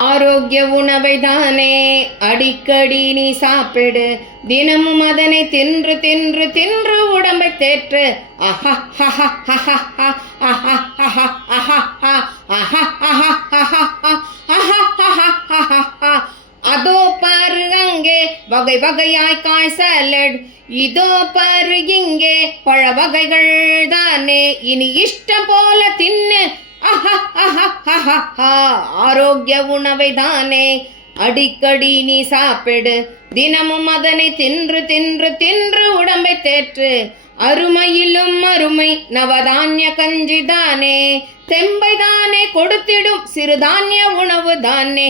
ஆரோக்கிய உணவை தானே அடிக்கடி நீ சாப்பிடு. தினமும் அதனை தின்று தின்று தின்று உடம்பை தேற்று. அதோ பாரு அங்கே வகை வகையாய் காய் சாலட். இதோ பாரு இங்கே பழ வகைகள் தானே. இனி இஷ்டம் போல தின்னு. ஆரோக்கிய உணவை தானே அடிக்கடி நீ சாப்பிடு. தினமும் அதனை தின்று தின்று தின்று உடம்பை தேற்று. அருமையிலும் அருமை நவதானிய கஞ்சி தானே. தெம்பை தானே கொடுத்திடும் சிறுதானிய உணவு தானே.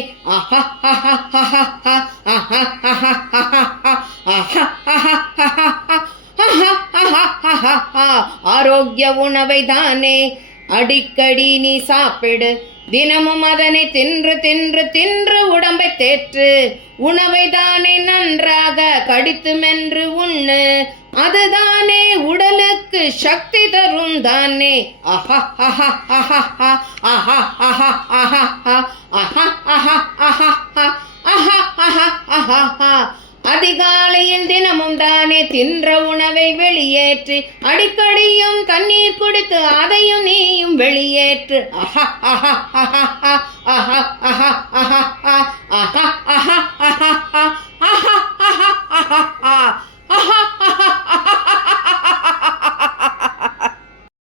ஆரோக்கிய உணவை தானே அடிக்கடி நீ சாப்பிடு. தினமும் அதனை தின்று தின்று தின்று உடம்பை தேற்று. உணவை தானே நன்றாக கடித்து மென்று உண்ணு. அதுதானே உடலுக்கு சக்தி தரும் தானே. அதிகாலையில் தினமும் தானே தின்ற உணவை வெளியேற்று. அடிக்கடியும் தண்ணீர் குடித்து அதையும் நீயும் வெளியேற்று.